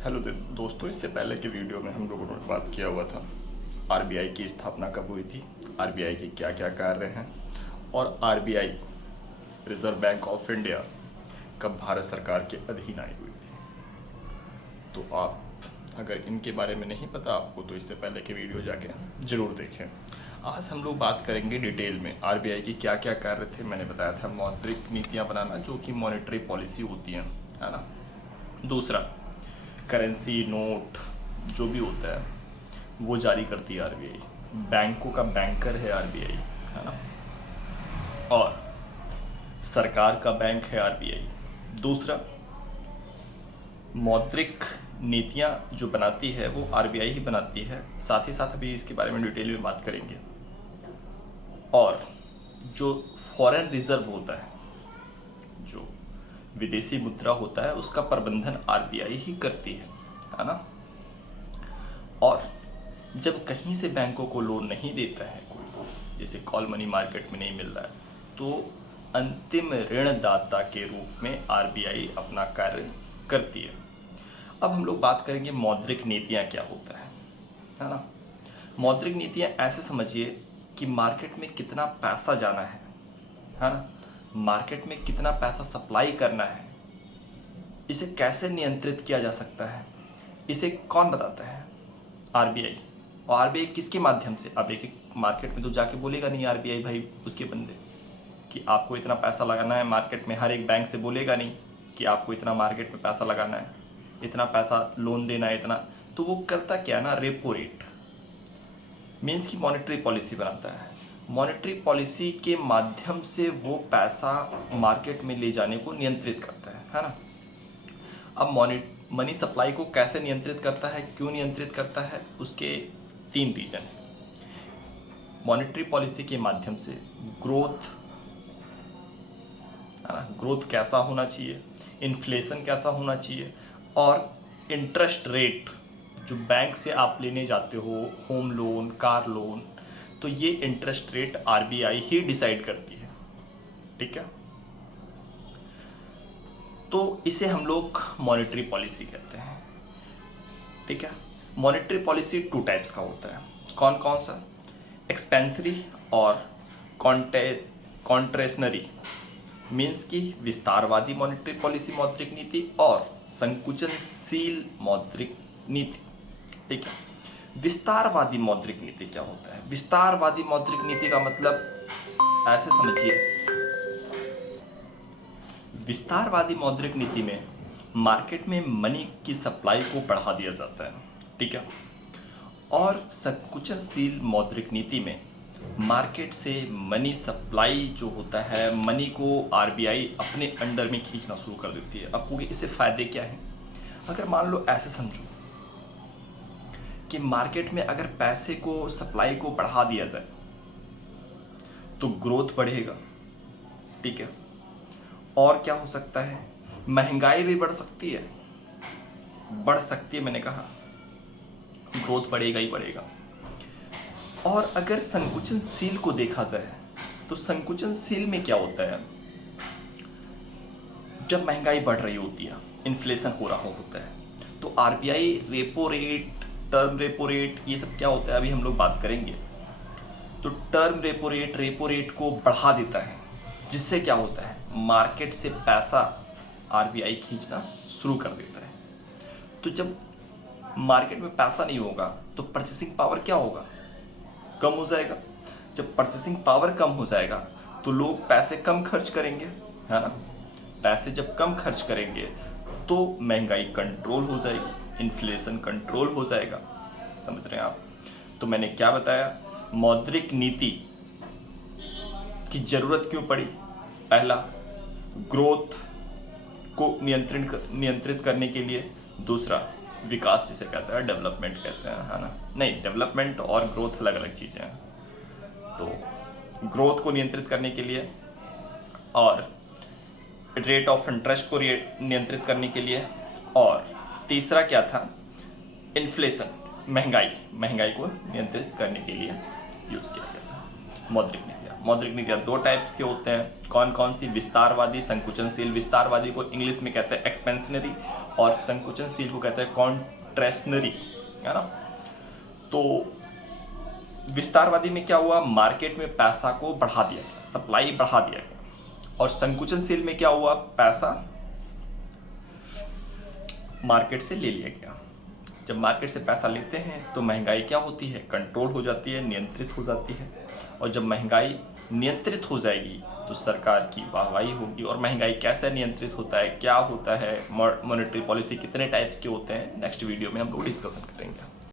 Hello दोस्तों, इससे पहले के वीडियो में हम लोगों ने बात किया हुआ था आरबीआई की स्थापना कब हुई थी, आरबीआई के क्या क्या कार्य हैं और RBI reserve bank of India कब भारत सरकार के अधीन आई हुई थी। तो आप अगर इनके बारे में नहीं पता आपको तो इससे पहले के वीडियो जाके ज़रूर देखें। आज हम लोग बात करेंगे डिटेल में आरबीआई की क्या क्या कार्य थे। मैंने बताया था मौद्रिक नीतियाँ बनाना, जो कि मॉनेटरी पॉलिसी होती हैं, है ना। दूसरा, करेंसी नोट जो भी होता है वो जारी करती है आरबीआई। बैंकों का बैंकर है आरबीआई, है ना। और सरकार का बैंक है आरबीआई। दूसरा, मौद्रिक नीतियां जो बनाती है वो आरबीआई ही बनाती है। साथ ही साथ अभी इसके बारे में डिटेल में बात करेंगे। और जो फॉरेन रिजर्व होता है, जो विदेशी मुद्रा होता है, उसका प्रबंधन आरबीआई ही करती है ना। और जब कहीं से बैंकों को लोन नहीं देता है कोई, जैसे कॉल मनी मार्केट में नहीं मिल रहा है, तो अंतिम ऋणदाता के रूप में आरबीआई अपना कार्य करती है। अब हम लोग बात करेंगे मौद्रिक नीतियाँ क्या होता है ना। मौद्रिक नीतियाँ ऐसे समझिए कि मार्केट में कितना पैसा जाना है ना, मार्केट में कितना पैसा सप्लाई करना है, इसे कैसे नियंत्रित किया जा सकता है, इसे कौन बताता है? आरबीआई। और आरबीआई किसके माध्यम से? अब एक मार्केट में तो जाके बोलेगा नहीं आरबीआई भाई उसके बंदे कि आपको इतना पैसा लगाना है मार्केट में। हर एक बैंक से बोलेगा नहीं कि आपको इतना मार्केट में पैसा लगाना है, इतना पैसा लोन देना है, इतना। तो वो करता क्या है ना, रेपो रेट मीन्स की मॉनेटरी पॉलिसी बनाता है। मॉनेटरी पॉलिसी के माध्यम से वो पैसा मार्केट में ले जाने को नियंत्रित करता है ना। अब मनी सप्लाई को कैसे नियंत्रित करता है, क्यों नियंत्रित करता है, उसके 3 रीजन है। मॉनेटरी पॉलिसी के माध्यम से ग्रोथ, है ना, ग्रोथ कैसा होना चाहिए, इन्फ्लेशन कैसा होना चाहिए, और इंटरेस्ट रेट जो बैंक से आप लेने जाते हो, होम लोन, कार लोन, तो ये इंटरेस्ट रेट आरबीआई ही डिसाइड करती है, ठीक है। तो इसे हम लोग मॉनेटरी पॉलिसी कहते हैं, ठीक है। मॉनेटरी पॉलिसी 2 टाइप्स का होता है। कौन कौन सा? एक्सपेंसरी और कॉन्ट्रेशनरी मीन्स की विस्तारवादी मॉनेटरी पॉलिसी मौद्रिक नीति और संकुचनशील मौद्रिक नीति, ठीक है। विस्तारवादी मौद्रिक नीति क्या होता है? विस्तारवादी मौद्रिक नीति का मतलब ऐसे समझिए, विस्तारवादी मौद्रिक नीति में मार्केट में मनी की सप्लाई को बढ़ा दिया जाता है, ठीक है। और संकुचनशील मौद्रिक नीति में मार्केट से मनी सप्लाई जो होता है, मनी को आरबीआई अपने अंडर में खींचना शुरू कर देती है। अब क्योंकि इससे फायदे क्या हैं? अगर मान लो ऐसे समझो कि मार्केट में अगर पैसे को, सप्लाई को बढ़ा दिया जाए तो ग्रोथ बढ़ेगा, ठीक है। और क्या हो सकता है? महंगाई भी बढ़ सकती है, मैंने कहा ग्रोथ बढ़ेगा ही बढ़ेगा। और अगर संकुचनशील को देखा जाए तो संकुचनशील में क्या होता है? जब महंगाई बढ़ रही होती है, इन्फ्लेशन हो रहा होता है, तो RBI repo rate, term repo rate, ये सब क्या होता है अभी हम लोग बात करेंगे। तो टर्म रेपो रेट को बढ़ा देता है, जिससे क्या होता है, मार्केट से पैसा आरबीआई खींचना शुरू कर देता है। तो जब मार्केट में पैसा नहीं होगा तो परचेसिंग पावर क्या होगा? कम हो जाएगा। जब परचेसिंग पावर कम हो जाएगा तो लोग पैसे कम खर्च करेंगे, है ना। पैसे जब कम खर्च करेंगे तो महंगाई कंट्रोल हो जाएगी, इन्फ्लेशन कंट्रोल हो जाएगा। समझ रहे हैं आप? तो मैंने क्या बताया, मौद्रिक नीति की जरूरत क्यों पड़ी? पहला, ग्रोथ को नियंत्रित करने के लिए। दूसरा, विकास जिसे कहते हैं, डेवलपमेंट कहते हैं, है ना। नहीं, डेवलपमेंट और ग्रोथ अलग अलग चीज़ें हैं। तो ग्रोथ को नियंत्रित करने के लिए और रेट ऑफ इंटरेस्ट को नियंत्रित करने के लिए। और तीसरा क्या था? इन्फ्लेशन, महंगाई को नियंत्रित करने के लिए यूज़ किया गया था मौद्रिक नीतियाँ 2 टाइप्स के होते हैं। कौन कौन सी? विस्तारवादी, संकुचनशील। विस्तारवादी को इंग्लिश में कहते हैं एक्सपेंशनरी, और संकुचनशील को कहते हैं कॉन्ट्रेशनरी, है ना। तो विस्तारवादी में क्या हुआ, मार्केट में पैसा को बढ़ा दिया गया, सप्लाई बढ़ा दिया गया। और संकुचनशील में क्या हुआ, पैसा मार्केट से ले लिया गया। जब मार्केट से पैसा लेते हैं तो महंगाई क्या होती है, कंट्रोल हो जाती है, नियंत्रित हो जाती है। और जब महंगाई नियंत्रित हो जाएगी तो सरकार की वाहवाही होगी। और महंगाई कैसे नियंत्रित होता है, क्या होता है, मॉनेटरी पॉलिसी कितने टाइप्स के होते हैं, नेक्स्ट वीडियो में हम लोग डिस्कशन करेंगे।